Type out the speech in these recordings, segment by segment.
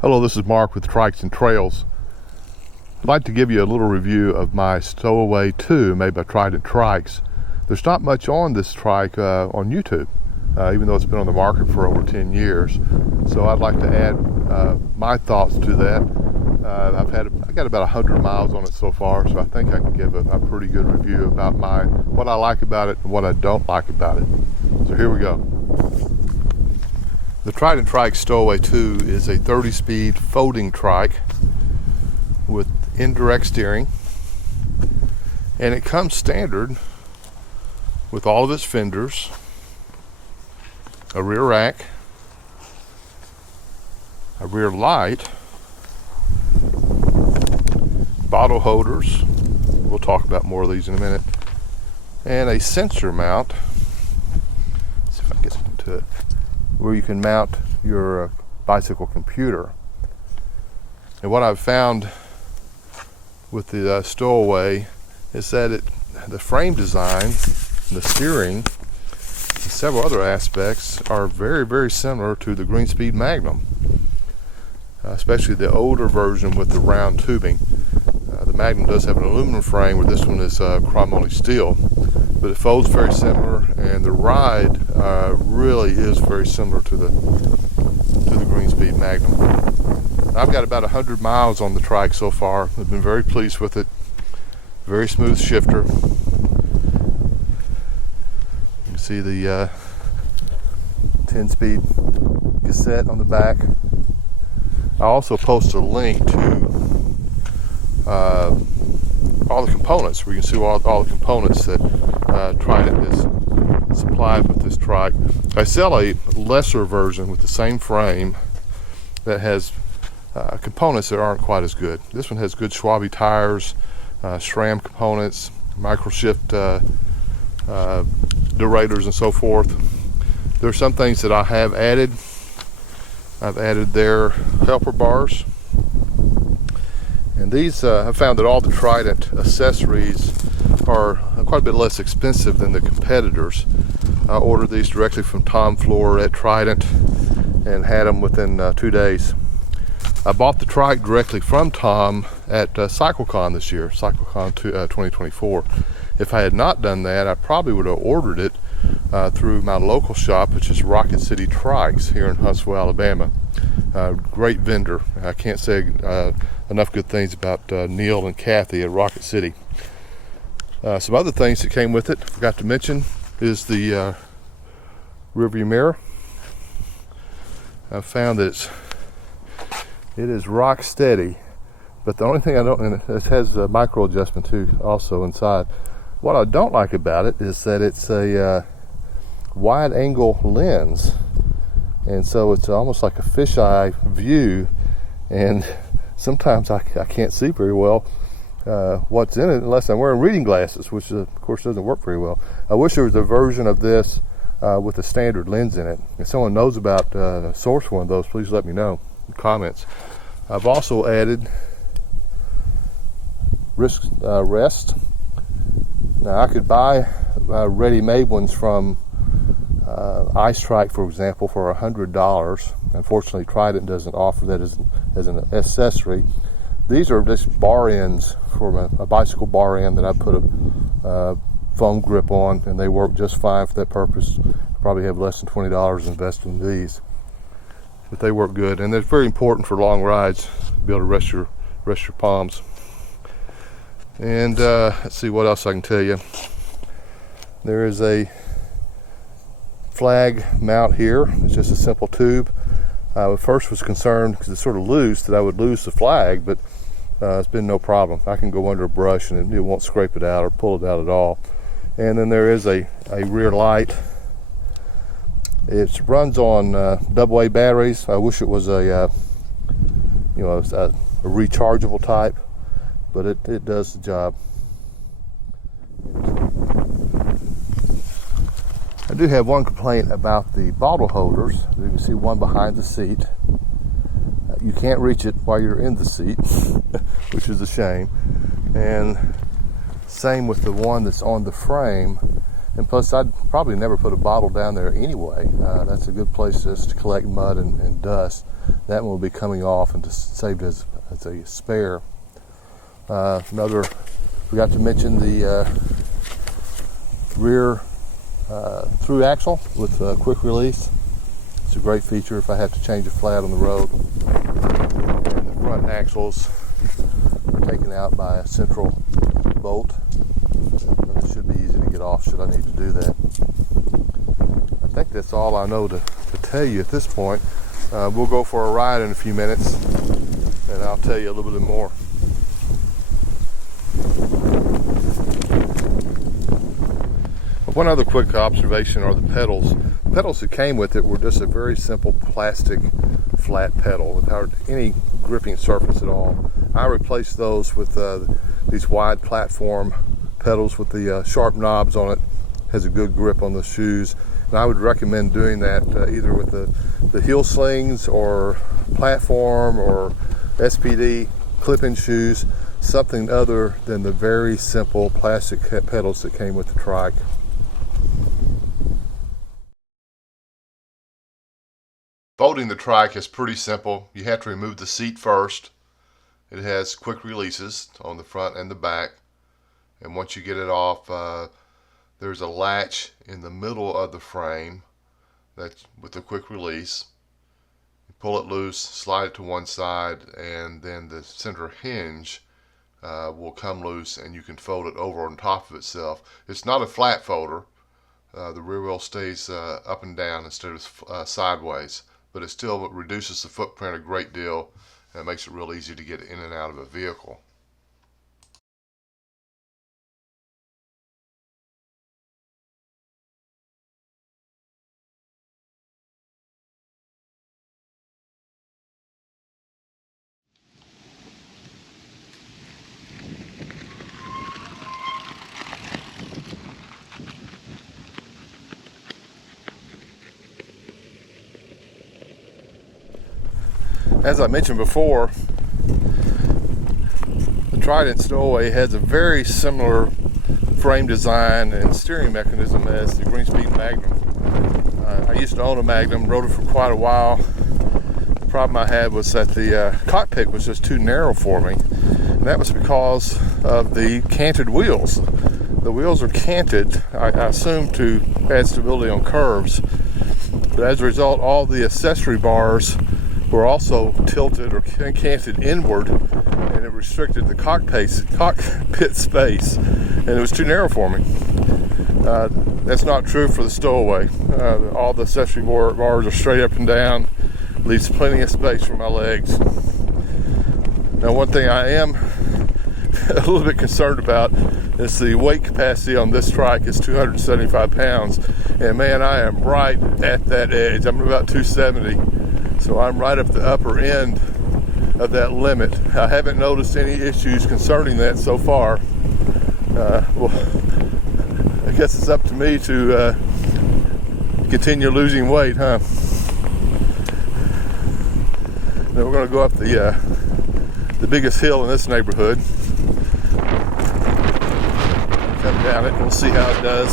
Hello, this is Mark with Trikes and Trails. I'd like to give you a little review of my Stowaway II made by Trident Trikes. There's not much on this trike on YouTube, even though it's been on the market for over 10 years. So I'd like to add my thoughts to that. I got about 100 miles on it so far, so I think I can give a pretty good review about what I like about it and what I don't like about it. So here we go. The Trident Trikes Stowaway II is a 30-speed folding trike with indirect steering, and it comes standard with all of its fenders, a rear rack, a rear light, bottle holders, we'll talk about more of these in a minute, and a sensor mount. Let's see if I can get into it, where you can mount your bicycle computer. And what I've found with the Stowaway is that the frame design, the steering, and several other aspects are very, very similar to the Greenspeed Magnum, especially the older version with the round tubing. The Magnum does have an aluminum frame, where this one is chromoly steel, but it folds very similar, and the ride really is very similar to the Greenspeed Magnum. I've got about 100 miles on the trike so far. I've been very pleased with it. Very smooth shifter. You can see the 10-speed cassette on the back. I also post a link to all the components, where you can see all the components that Trident is supplied with this trike. I sell a lesser version with the same frame that has components that aren't quite as good. This one has good Schwalbe tires, SRAM components, microshift durators, and so forth. There are some things that I have added. I've added their helper bars. And these, I've found that all the Trident accessories are quite a bit less expensive than the competitors. I ordered these directly from Tom Floor at Trident and had them within 2 days. I bought the trike directly from Tom at CycleCon this year, CycleCon 2024. If I had not done that, I probably would have ordered it through my local shop, which is Rocket City Trikes here in Huntsville, Alabama. Great vendor. I can't say enough good things about Neil and Kathy at Rocket City. Some other things that came with it, forgot to mention, is the rearview mirror. I found that it is rock steady, but the only thing and it has a micro adjustment too also inside. What I don't like about it is that it's a wide angle lens, and so it's almost like a fisheye view, and sometimes I can't see very well what's in it unless I'm wearing reading glasses, which of course doesn't work very well. I wish there was a version of this with a standard lens in it. If someone knows about the source for one of those, please let me know in the comments. I've also added wrist rest. Now, I could buy ready-made ones from Ice Trike, for example, for $100. Unfortunately, Trident doesn't offer that as an accessory. These are just bar ends for a bicycle bar end that I put a foam grip on, and they work just fine for that purpose. I probably have less than $20 invested in these, but they work good, and they're very important for long rides to be able to rest your palms. And let's see what else I can tell you. There is a flag mount here. It's just a simple tube. I at first was concerned, because it's sort of loose, that I would lose the flag, but it's been no problem. I can go under a brush and it won't scrape it out or pull it out at all. And then there is a rear light. It runs on AA batteries. I wish it was a rechargeable type, but it does the job. I do have one complaint about the bottle holders. You can see one behind the seat. You can't reach it while you're in the seat, which is a shame. And same with the one that's on the frame. And plus, I'd probably never put a bottle down there anyway. That's a good place just to collect mud and dust. That one will be coming off and just saved as a spare. Forgot to mention the rear through axle with quick release. It's a great feature if I have to change a flat on the road. And the front axles are taken out by a central bolt. And it should be easy to get off should I need to do that. I think that's all I know to tell you at this point. We'll go for a ride in a few minutes and I'll tell you a little bit more. One other quick observation are the pedals. The pedals that came with it were just a very simple plastic flat pedal without any gripping surface at all. I replaced those with these wide platform pedals with the sharp knobs on it. Has a good grip on the shoes, and I would recommend doing that either with the heel slings or platform or SPD clip-in shoes, something other than the very simple plastic pedals that came with the trike. Folding the trike is pretty simple. You have to remove the seat first. It has quick releases on the front and the back. And once you get it off, there's a latch in the middle of the frame that's with a quick release. You pull it loose, slide it to one side, and then the center hinge will come loose and you can fold it over on top of itself. It's not a flat folder. The rear wheel stays up and down instead of sideways. But it still reduces the footprint a great deal and it makes it real easy to get in and out of a vehicle. As I mentioned before, the Trident Stowaway has a very similar frame design and steering mechanism as the Greenspeed Magnum. I used to own a Magnum, rode it for quite a while. The problem I had was that the cockpit was just too narrow for me, and that was because of the canted wheels. The wheels are canted, I assume, to add stability on curves, but as a result, all the accessory bars were also tilted or canted inward, and it restricted the cockpit space, and it was too narrow for me. That's not true for the Stowaway. All the accessory bars are straight up and down, leaves plenty of space for my legs. Now, one thing I am a little bit concerned about is the weight capacity on this trike is 275 pounds, and man, I am right at that edge. I'm about 270. So I'm right up the upper end of that limit. I haven't noticed any issues concerning that so far. Well, I guess it's up to me to continue losing weight, huh? Now we're going to go up the biggest hill in this neighborhood. Come down it and we'll see how it does.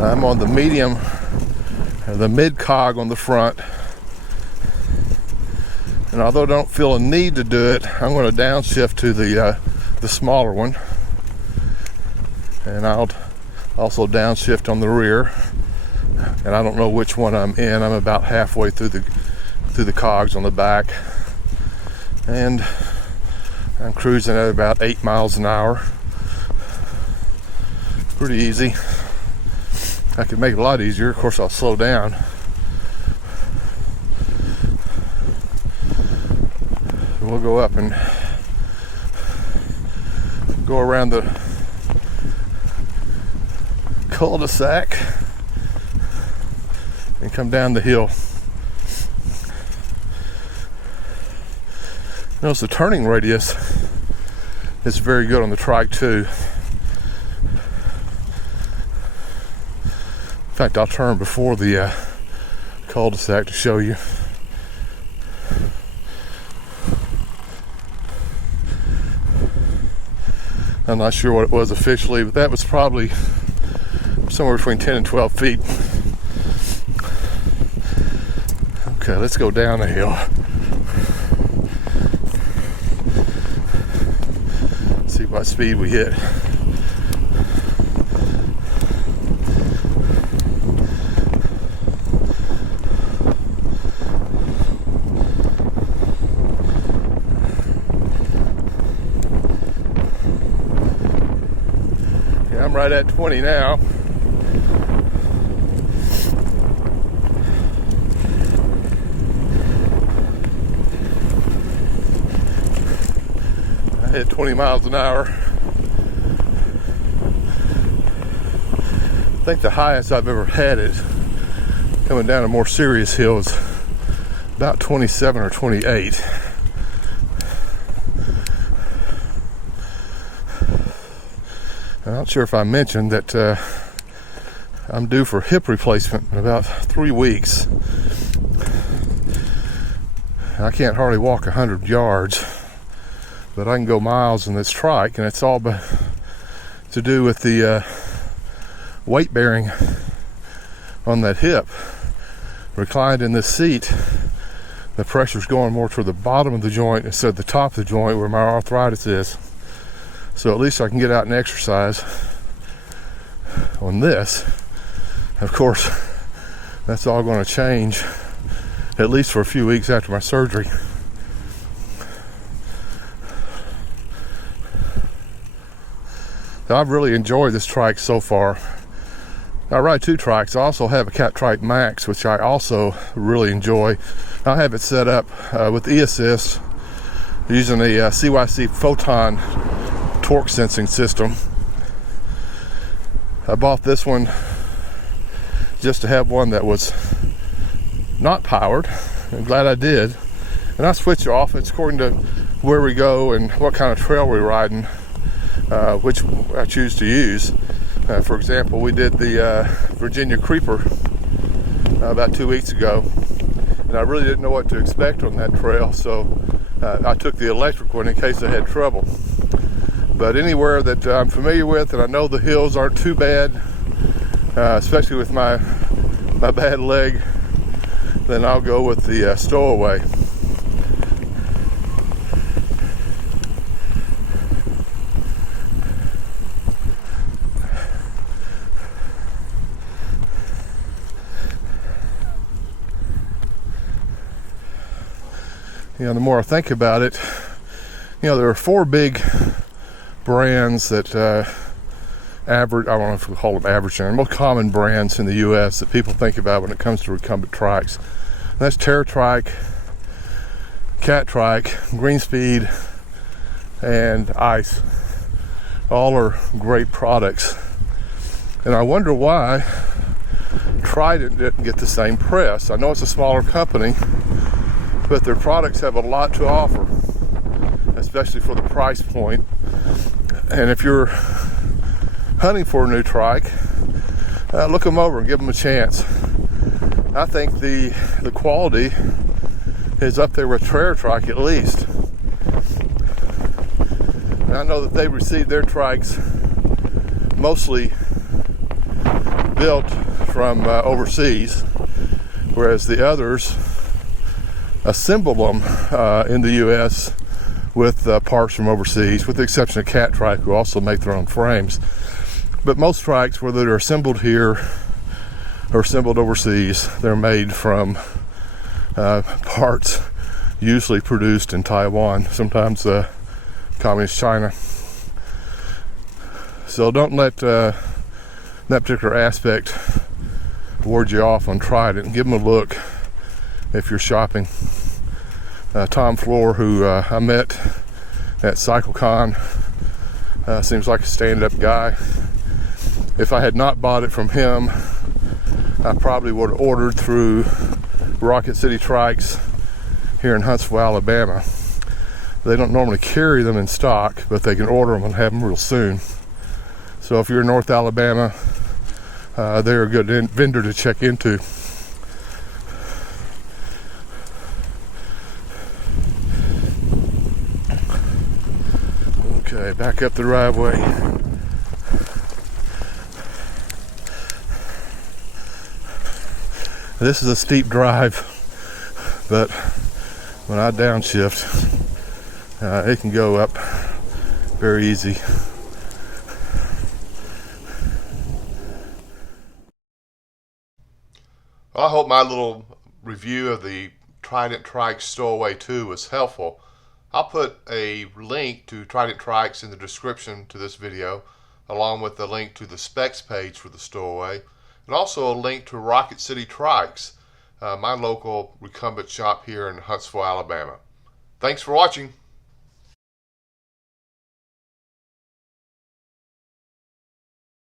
I'm on the medium, the mid cog on the front, and although I don't feel a need to do it, I'm going to downshift to the smaller one, and I'll also downshift on the rear. And I don't know which one I'm in. I'm about halfway through the cogs on the back, and I'm cruising at about 8 miles an hour. Pretty easy. I could make it a lot easier. Of course, I'll slow down. We'll go up and go around the cul-de-sac and come down the hill. Notice the turning radius is very good on the trike too. In fact, I'll turn before the cul-de-sac to show you. I'm not sure what it was officially, but that was probably somewhere between 10 and 12 feet. Okay, let's go down the hill. See what speed we hit. Yeah, I'm right at 20 now. I hit 20 miles an hour. I think the highest I've ever had it coming down a more serious hill is about 27 or 28. I'm not sure if I mentioned that I'm due for hip replacement in about 3 weeks. I can't hardly walk 100 yards, but I can go miles in this trike, and it's all to do with the weight bearing on that hip. Reclined in this seat, the pressure's going more toward the bottom of the joint instead of the top of the joint where my arthritis is. So at least I can get out and exercise on this. Of course, that's all going to change at least for a few weeks after my surgery. So I've really enjoyed this trike so far. I ride 2 trikes. I also have a Cat Trike Max, which I also really enjoy. I have it set up with e-assist using a CYC Photon torque sensing system. I bought this one just to have one that was not powered. I'm glad I did. And I switch off. It's according to where we go and what kind of trail we're riding, which I choose to use. For example, we did the Virginia Creeper about 2 weeks ago, and I really didn't know what to expect on that trail, so I took the electric one in case I had trouble. But anywhere that I'm familiar with and I know the hills aren't too bad, especially with my bad leg, then I'll go with the Stowaway. You know, the more I think about it, you know, there are 4 big brands that average, I don't know if we call them average, the most common brands in the U.S. that people think about when it comes to recumbent trikes. And that's Trike, Cat Trike, Green Speed, and Ice. All are great products. And I wonder why Trident didn't get the same press. I know it's a smaller company, but their products have a lot to offer, especially for the price point. And if you're hunting for a new trike, look them over and give them a chance. I think the quality is up there with Trident Trike at least. And I know that they received their trikes mostly built from overseas, whereas the others assemble them in the U.S. with parts from overseas, with the exception of Cat Trike, who also make their own frames. But most trikes, whether they're assembled here or assembled overseas, they're made from parts usually produced in Taiwan, sometimes communist China. So don't let that particular aspect ward you off on Trident. Give them a look if you're shopping. Tom Floor, who I met at CycleCon, seems like a stand-up guy. If I had not bought it from him, I probably would have ordered through Rocket City Trikes here in Huntsville, Alabama. They don't normally carry them in stock, but they can order them and have them real soon. So if you're in North Alabama, they're a good vendor to check into. Okay, back up the driveway. This is a steep drive, but when I downshift, it can go up very easy. Well, I hope my little review of the Trident Trikes Stowaway II was helpful. I'll put a link to Trident Trikes in the description to this video, along with the link to the specs page for the Stowaway, and also a link to Rocket City Trikes, my local recumbent shop here in Huntsville, Alabama. Thanks for watching.